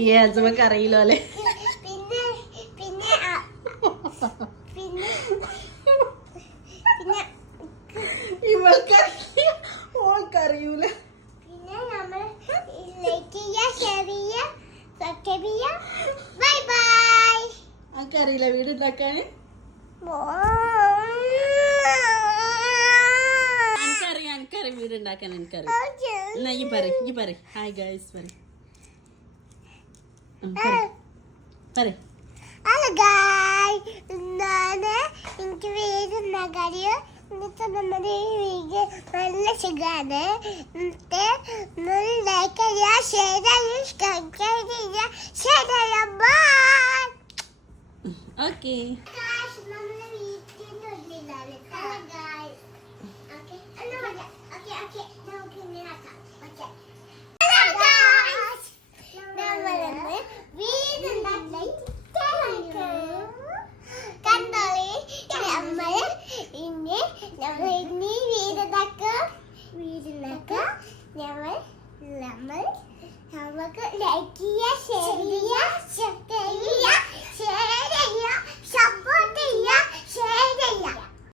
അയ്യേ അച്ഛമ്മക്ക് അറിയില്ലോ അല്ലേ. പിന്നെ പിന്നെ പിന്നെ പിന്നെ ഓൾക്കറിയൂല. പിന്നെ നമ്മൾ ലൈക്ക് ചെയ്യുക, ഷെയർ ചെയ്യുക, സബ്സ്ക്രൈബ് ചെയ്യുക. Bye bye. ആർക്കറിയില്ല വീട് ഉണ്ടാക്കാന്. എനിക്കറിയാം വീട് ഉണ്ടാക്കാൻ എനിക്കറിയാം. എന്നാ ഈ പറ ഹായ് ഗൈസ് പറ. ഹലോ ഗായ്സ്, ഇന്നാണ് എനിക്ക് വീടുണ്ടാ കാര്യം. എന്നിട്ട് നമ്മുടെ വീട് നല്ല സുഖമാണ്. എന്നിട്ട് ലൈക്ക് ചെയ്യുക, ഷെയർ ചെയ്യുക, സബ്സ്ക്രൈബ് ചെയ്യുക. Share by. ഓക്കെ നമ്മുടെ വീട്ടിൻ്റെ ഉള്ളിലാണ്. Hello guys. ഓക്കെ ഓക്കെ നമുക്ക് ഇങ്ങനെ ആക്കാം. ഓക്കെ ഹലോ ഗായ്സ്, നമ്മളൊന്ന് വീടുണ്ടാക്കി കണ്ടോളി. നമ്മൾ ഇനി വീടുണ്ടാക്കും. നമുക്ക് ലൈക്ക് ചെയ്യുക, ഷെയർ ചെയ്യുക, സബ്സ്ക്രൈബ് ചെയ്യുക, ഷെയർ ചെയ്യുക.